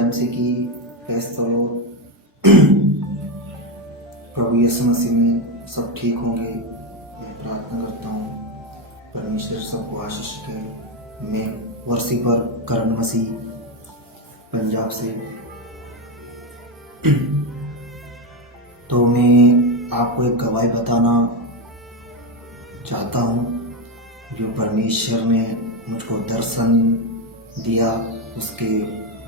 वचन से कि फैसलों प्रभु यीशु मसीह में सब ठीक होंगे। मैं प्रार्थना करता हूँ परमेश्वर सबको आशीष करे। मैं वर्षी पर करण मसीह पंजाब से। तो मैं आपको एक गवाही बताना चाहता हूँ जो परमेश्वर ने मुझको दर्शन दिया, उसके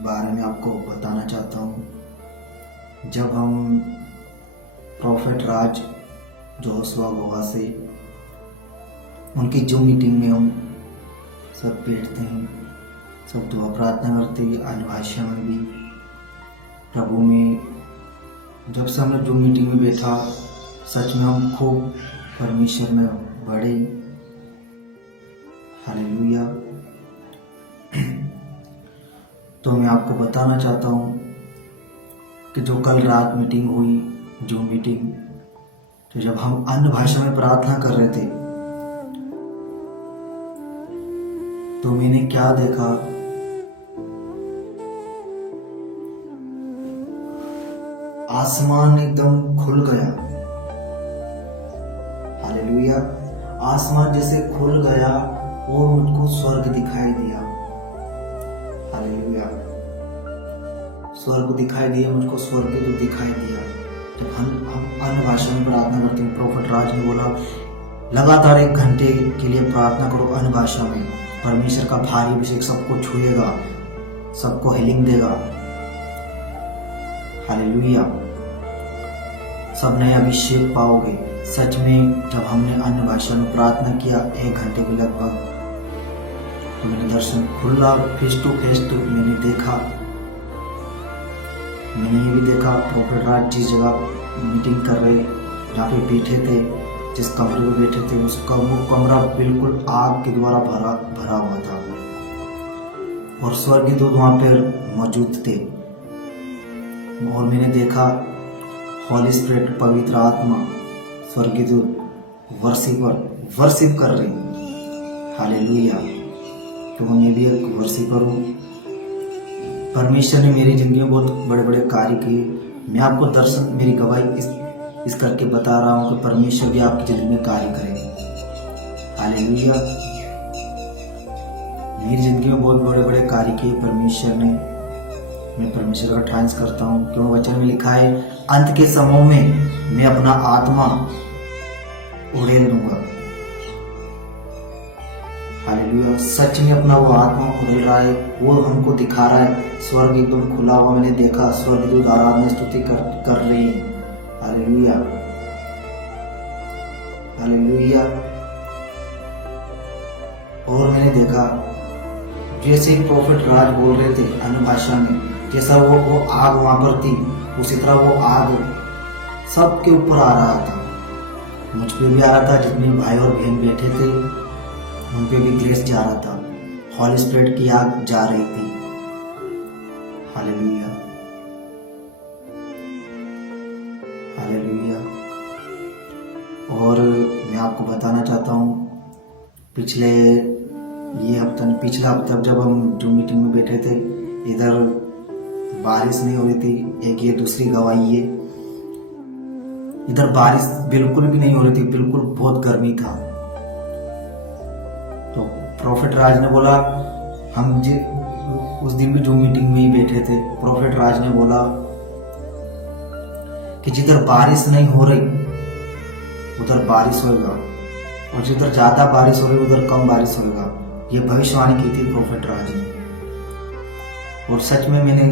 बारे में आपको बताना चाहता हूँ। जब हम प्रॉफिट राज जोशुआ गोवा से उनकी जो मीटिंग में हम सब बैठते हैं, सब दुआ प्रार्थना करते हैं, अन्य भाषा में भी प्रभु में, जब से हमने जो मीटिंग में बैठा सच में हम खूब परमेश्वर में बढ़े। हालेलुया। तो मैं आपको बताना चाहता हूँ कि जो कल रात मीटिंग हुई, जो मीटिंग, तो जब हम अन्य भाषा में प्रार्थना कर रहे थे तो मैंने क्या देखा, आसमान एकदम खुल गया। हालेलुया। आसमान जैसे खुल गया और मुझको स्वर्ग दिखाई दिया। हालेलुया। स्वर्ग दिखाई दिया मुझको, स्वर्ग तो दिखाई दिया। जब हम अन्य भाषा में प्रार्थना करते हैं, प्रॉफिट राज ने बोला लगातार 1 घंटे के लिए प्रार्थना करो अन्य भाषा में। परमेश्वर का भारी अभिषेक सबको छुएगा, सबको हीलिंग देगा। हालेलुया। सब नए अभिषेक पाओगे। सच में जब हमने अन्य भाषा में प्रार्थना किया 1 घंटे के लगभग, तो मैंने दर्शन खुला, फेस टू फेस तो मैंने देखा। मैंने ये भी देखा प्रॉफिट राज जिस जगह मीटिंग कर रहे, जहाँ पे बैठे थे, जिस कमरे में बैठे थे, उसका वो कमरा बिल्कुल आग के द्वारा भरा हुआ था और स्वर्गीय दूत वहाँ पर मौजूद थे। और मैंने देखा हॉली स्पिरिट, पवित्र आत्मा, स्वर्गीय दूत वर्शिप कर रहे। हालेलुया। तो मैं भी एक वर्शिपर हूँ। परमेश्वर ने मेरी जिंदगी में बहुत बड़े बड़े कार्य किए। मैं आपको दर्शन, मेरी गवाही इस करके बता रहा हूँ कि परमेश्वर भी आपकी जिंदगी में कार्य करेगा। हालेलुया। मेरी जिंदगी में बहुत बड़े बड़े कार्य किए परमेश्वर ने। मैं परमेश्वर का थैंक्स करता हूँ क्यों वचन में लिखा है अंत के समय में मैं अपना आत्मा उड़ेल दूंगा। हालेलुया। सच में अपना वो आत्मा उड़ेल रहा है, वो हमको दिखा रहा है। स्वर्ग एकदम खुला हुआ मैंने देखा, स्वर्ग दूत आराधना स्तुति कर रही है। हालेलुया। हालेलुया। और मैंने देखा जैसे प्रॉफिट राज बोल रहे थे अन्य भाषा में, जैसा वो आग वहां पर थी, उसी तरह वो आग सबके ऊपर आ रहा था। मुझ पे भी आ रहा था, जितने भाई और बहन बैठे थे उन पे भी ग्रेस जा रहा था। हॉली स्पिरिट की आग जा रही थी। हालेलुया। हालेलुया। और मैं आपको बताना चाहता हूँ पिछले हफ्ता जब हम जो मीटिंग में बैठे थे, इधर बारिश नहीं हो रही थी। एक ये दूसरी गवाही है, इधर बारिश बिल्कुल भी नहीं हो रही थी, बिल्कुल बहुत गर्मी था। तो प्रॉफिट राज ने बोला, हम उस दिन भी जो मीटिंग में ही बैठे थे, प्रॉफिट राज ने बोला कि जिधर बारिश नहीं हो रही उधर बारिश होगा, और जिधर ज्यादा बारिश हो रही उधर कम बारिश होगा। ये भविष्यवाणी की थी प्रॉफिट राज ने। और सच में मैंने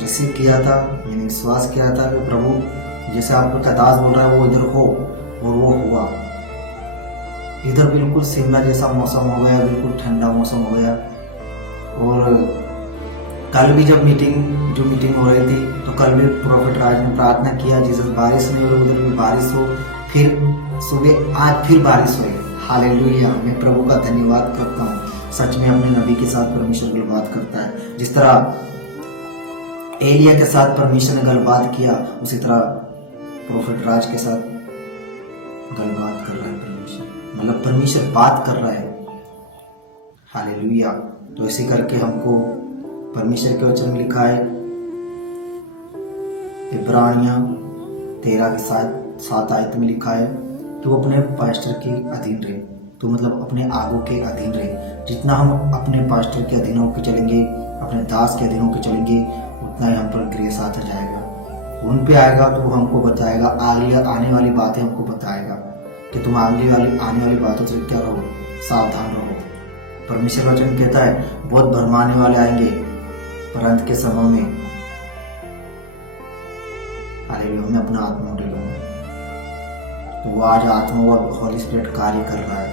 रिसीव किया था, मैंने विश्वास किया था कि प्रभु जैसे आपका दास बोल रहा है वो इधर हो, और वो हुआ। इधर बिल्कुल शिमला जैसा मौसम हो गया, बिल्कुल ठंडा मौसम हो गया। और कल भी जब मीटिंग हो रही थी, तो कल भी प्रॉफिट राज ने प्रार्थना किया जिस बारिश नहीं हो रही उधर भी बारिश हो। फिर सुबह आज फिर बारिश हुई। हालेलुया। मैं प्रभु का धन्यवाद करता हूँ। सच में अपने नबी के साथ परमेश्वर गलबात करता है। जिस तरह एलिया के साथ परमेश्वर ने गलबात किया, उसी तरह प्रॉफिट राज के साथ गलबात कर रहा है परमेश्वर, मतलब परमेश्वर बात कर रहा है। हालेलुया। तो ऐसे करके हमको परमेश्वर के वचन में लिखा है इब्रानियां 13 के 7 आयत में लिखा है कि वो अपने पास्टर के अधीन रहे, तो मतलब अपने आगू के अधीन रहे। जितना हम अपने पास्टर के अधीन होकर चलेंगे, अपने दास के अधीन होकर चलेंगे, उतना ही हम पर ग्रेस आता जाएगा। उन पे आएगा तो वो हमको बताएगा, आगे आने वाली बातें हमको बताएगा कि तुम आने वाली बातों से क्या रहो, सावधान रहो। परमेश्वर वचन कहता है बहुत भरमाने वाले आएंगे, पर अंत के समय में हालेलुया मैं अपना आत्मा लूंगा। तो वो आज आत्मा व हॉली स्पिरिट कार्य कर रहा है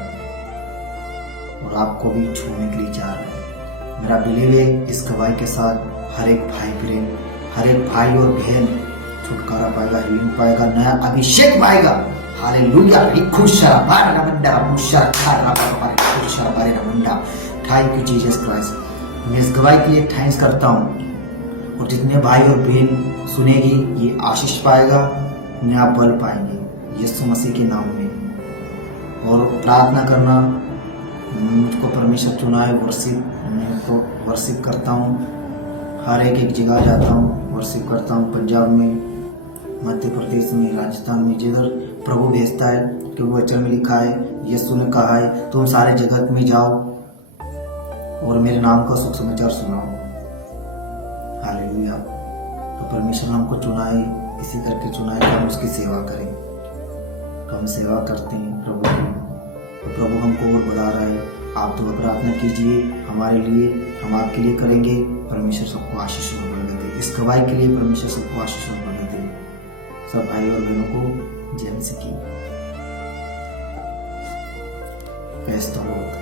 और आपको भी छूने के लिए चाह रहा है। मेरा बिलीव है इस गवाही के साथ हर एक भाई बहन, हर एक भाई और बहन छुटकारा पाएगा, हीलिंग पाएगा, नया अभिषेक पाएगा। Hallelujah. Thank you Jesus Christ. मैं इस गवाही के लिए थैंक्स करता हूँ और जितने भाई और बहन सुनेगी ये आशीष पाएगा, नया बल पाएंगे यीशु मसीह के नाम में। और प्रार्थना करना, मुझको परमेश्वर चुना है वर्शिप, मैं उनको वर्शिप करता हूँ, हर एक जगह जाता हूँ, वर्शिप करता हूँ, पंजाब में, मध्य प्रदेश में, राजस्थान में, जिधर प्रभु भेजता है। क्योंकि वचन में लिखा है, यीशु ने कहा है तुम सारे जगत में जाओ और मेरे नाम का सुख समाचार सुनाओ। हालेलुया। तो परमेश्वर ने हमको चुना है, इसी करके चुना है कि हम उसकी सेवा करें। तो हम सेवा करते हैं प्रभु की, तो प्रभु हमको और बढ़ा रहा है। आप तो प्रार्थना कीजिए हमारे लिए, हम आपके लिए करेंगे। परमेश्वर सबको आशीष में बढ़ दे। इस गवाही के लिए परमेश्वर सबको आशीष में बढ़ दे। सब भाई और बहनों को जय मसीह की। Praise the Lord.